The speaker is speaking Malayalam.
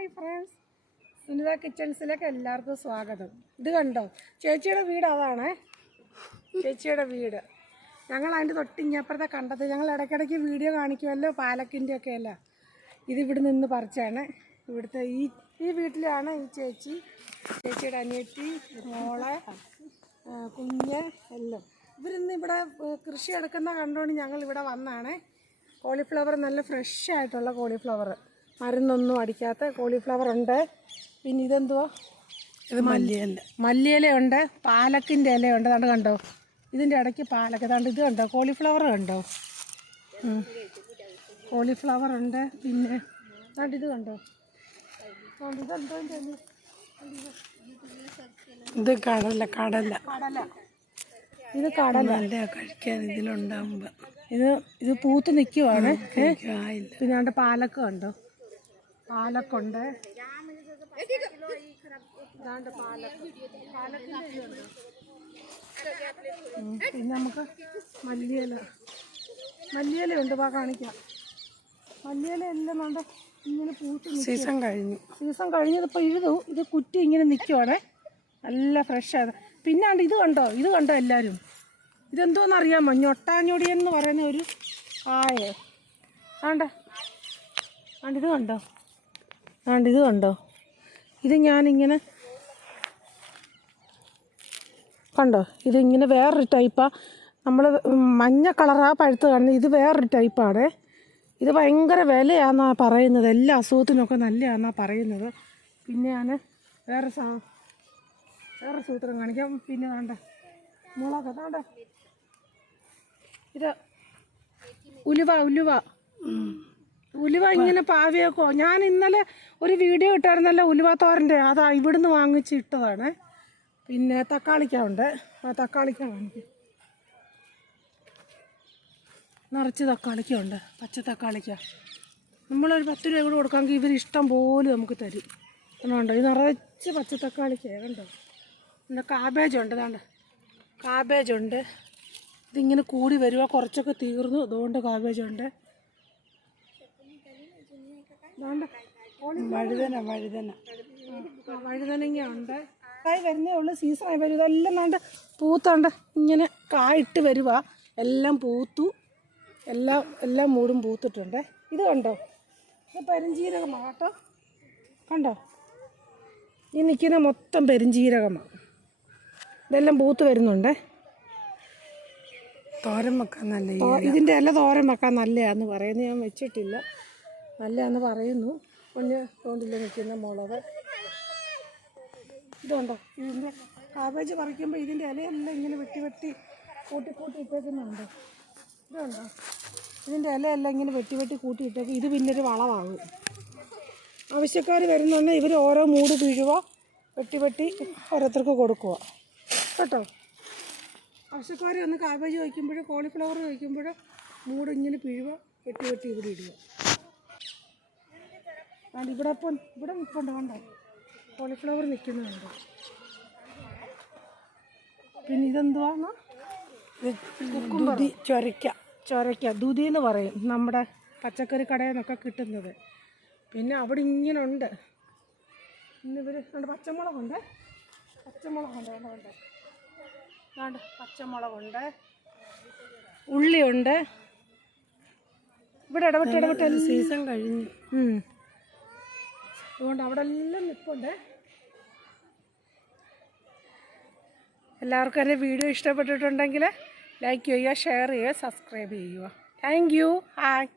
Hi friends. സുനിത കിച്ചൺസിലേക്ക് എല്ലാവർക്കും സ്വാഗതം. ഇത് കണ്ടോ? ചേച്ചിയുടെ വീട് അതാണ്. ചേച്ചിയുടെ വീട്. ഞങ്ങൾ അതിന്റെ തൊട്ടിഞ്ഞപ്പുറത്തെ കണ്ടത് ഞങ്ങൾ ഇടയ്ക്കിടയ്ക്ക് വീഡിയോ കാണിക്കുമല്ലോ പാലക്കിന്റെ ഒക്കെ അല്ല ഇത് ഇവിടെ നിന്ന് പറിച്ചാണ്. ഇവിടുത്തെ ഈ ഈ വീട്ടിലാണ് ഈ ചേച്ചി ചേച്ചിയുടെ അനിയത്തി മോളെ കുഞ്ഞ് എല്ലാം. ഇവരിന്ന് ഇവിടെ കൃഷി എടുക്കുന്ന കണ്ടുകൊണ്ട് ഞങ്ങൾ ഇവിടെ വന്നാണ്. കോളിഫ്ലവർ നല്ല ഫ്രഷ് ആയിട്ടുള്ള കോളിഫ്ലവർ. മരുന്നൊന്നും അടിക്കാത്ത കോളിഫ്ലവർ ഉണ്ട്. പിന്നെ ഇതെന്തുവാ? ഇത് മല്ലിയല്ല മല്ലിയില ഉണ്ട് പാലക്കിന്റെ ഇലയുണ്ട് അതാണ്ട് കണ്ടോ? ഇതിന്റെ ഇടയ്ക്ക് പാലക്ക്. അതാണ്ട് ഇത് കണ്ടോ? കോളിഫ്ലവർ കണ്ടോ? കോളിഫ്ലവർ ഉണ്ട്. പിന്നെ അതാണ്ട് ഇത് കണ്ടോ? ഇതെന്തോ ഇത് കടല കടല. കടല. ഇത് കടല. കഴിക്കാൻ ഇതിലുണ്ടാകുമ്പോ ഇത് ഇത് പൂത്ത് നിൽക്കുവാണ് പിന്നെ പാലക്കുണ്ടോ പാലക്ക ഉണ്ടോ പാലക്കുണ്ട്. പിന്നെ നമുക്ക് മല്ലിയില. മല്ലിയില ഉണ്ട് വാ കാണിക്കാം. മല്ലിയില എല്ലാം നമ്മുടെ ഇങ്ങനെ പൂത്ത് നിൽക്കും സീസൺ കഴിഞ്ഞു. സീസൺ കഴിഞ്ഞതിപ്പോൾ ഇഴുതു ഇത് കുറ്റി ഇങ്ങനെ നിൽക്കുവാണേ. നല്ല ഫ്രഷാണ് പിന്നാണ്ട് ഇത് കണ്ടോ? ഇത് കണ്ടോ എല്ലാവരും ഇതെന്തോന്ന് അറിയാമോ? ഞൊട്ടാഞ്ഞൊടിയൻ എന്ന് പറയുന്ന ഒരു കായ ആണ്ട ആണ്ട് ഇത് കണ്ടോ? ആണ്ട് ഇത് കണ്ടോ? ഇത് ഞാനിങ്ങനെ കണ്ടോ? ഇതിങ്ങനെ വേറൊരു ടൈപ്പാണ് നമ്മൾ മഞ്ഞ കളറാ പഴുത്ത് കാണുന്നത്. ഇത് വേറൊരു ടൈപ്പാണ്. ഇത് ഭയങ്കര വിലയാണെന്നാണ് പറയുന്നത്. എല്ലാ അസുഖത്തിനൊക്കെ നല്ലതാണെന്നാണ് പറയുന്നത്. പിന്നെ ഞാൻ വേറെ സാ വേറെ സൂത്രം കാണിക്കാം. പിന്നെ വേണ്ട. മുളക് വേണ്ട. ഇത് ഉലുവ ഉലുവ. ഉലുവ ഇങ്ങനെ പാവിയേക്കോ? ഞാൻ ഇന്നലെ ഒരു വീഡിയോ ഇട്ടായിരുന്നല്ലോ ഉലുവ തോരന്റെ. അതാ ഇവിടുന്ന് വാങ്ങിച്ച് ഇട്ടതാണ്. പിന്നെ തക്കാളിക്ക ഉണ്ട് ആ തക്കാളിക്ക കാണിക്കും നിറച്ച് തക്കാളിക്ക ഉണ്ട് പച്ച തക്കാളിക്ക. നമ്മളൊരു പത്ത് രൂപ കൂടെ കൊടുക്കാമെങ്കിൽ ഇവർ ഇഷ്ടം പോലെ നമുക്ക് തരും. കണ്ടോ ഇത് നിറച്ച് പച്ച തക്കാളിക്ക കണ്ടോ? പിന്നെ കാബേജ് ഉണ്ട്. ഇതാണ്ട്. കാബേജ് ഉണ്ട്. ഇതിങ്ങനെ കൂടി വരുക കുറച്ചൊക്കെ തീർന്നു. അതുകൊണ്ട് കാബേജ് ഉണ്ട്. വഴുതന വഴുതന. വഴുതനങ്ങ ഉണ്ട്. കായ് വരുന്നേ ഉള്ളൂ സീസണായി വരും ഇതെല്ലാം വേണ്ട പൂത്തുണ്ട് ഇങ്ങനെ കായിട്ട് വരുക എല്ലാം പൂത്തു. എല്ലാം എല്ലാം മൂടും പൂത്തിട്ടുണ്ട്. ഇത് കണ്ടോ? ഇത് പെരുംജീരകമാണ് കേട്ടോ. കണ്ടോ? ഈ നിൽക്കുന്ന മൊത്തം പെരുംജീരകമാണ് ഇതെല്ലാം പൂത്ത് വരുന്നുണ്ട്. തോരൻ വെക്കാൻ നല്ല ഇതിന്റെ ഇല തോരൻ വെക്കാൻ നല്ലതാന്ന് പറയുന്നത് ഞാൻ വെച്ചിട്ടില്ല. നല്ലതാന്ന് പറയുന്നു. പൊന്ന് തോണ്ടില്ല നിൽക്കുന്ന മുളക് ഇതുണ്ടോ? ഇതിന്റെ കാബേജ് പറിക്കുമ്പോൾ ഇതിന്റെ ഇലയെല്ലാം ഇങ്ങനെ വെട്ടി വെട്ടി കൂട്ടി കൂട്ടി ഇട്ടേക്കുന്നുണ്ട്. ഇതുണ്ടോ? ഇതിന്റെ ഇലയെല്ലാം ഇങ്ങനെ വെട്ടി വെട്ടി കൂട്ടി ഇട്ടേക്കും. ഇത് പിന്നെ ഒരു വളമാകും ആവശ്യക്കാർ വരുന്നുണ്ടെങ്കിൽ ഇവർ ഓരോ മൂട് പിഴുവ വെട്ടി വെട്ടി ഓരോരുത്തർക്ക് കൊടുക്കുക കേട്ടോ? ആവശ്യക്കാർ വന്ന് കാബേജ് വയ്ക്കുമ്പോൾ കോളിഫ്ലവർ വയ്ക്കുമ്പോൾ മൂട് ഇങ്ങനെ പിഴുവ വെട്ടി വെട്ടി ഇവിടെ ഇടുക അതുകൊണ്ട് ഇവിടെ ഇപ്പം ഇവിടെ നിൽപ്പുണ്ട് കണ്ടോ? കോളിഫ്ലവർ നിൽക്കുന്നുണ്ട്. പിന്നെ ഇതെന്തുവാണ് ഇത് ദുതി ചൊരയ്ക്ക. ചൊരയ്ക്ക. ദുതി എന്ന് പറയും നമ്മുടെ പച്ചക്കറി കടയിൽ നിന്നൊക്കെ കിട്ടുന്നത്. പിന്നെ അവിടെ ഇങ്ങനെ ഉണ്ട് ഇന്ന് ഇവർ ഉണ്ട് പച്ചമുളകുണ്ട്. പച്ചമുളകുണ്ട് വേണ്ട വേണ്ട വേണ്ട പച്ചമുളകുണ്ട്. ഉള്ളിയുണ്ട്. ഇവിടെ ഇടപെട്ട് ഇടപെട്ട് സീസൺ കഴിഞ്ഞു. അതുകൊണ്ട് അവിടെ എല്ലാം നിൽപ്പുണ്ട് എല്ലാവർക്കും എന്റെ വീഡിയോ ഇഷ്ടപ്പെട്ടിട്ടുണ്ടെങ്കിൽ ലൈക്ക് ചെയ്യുക ഷെയർ ചെയ്യുക സബ്സ്ക്രൈബ് ചെയ്യുക. Thank you. ഹായ്.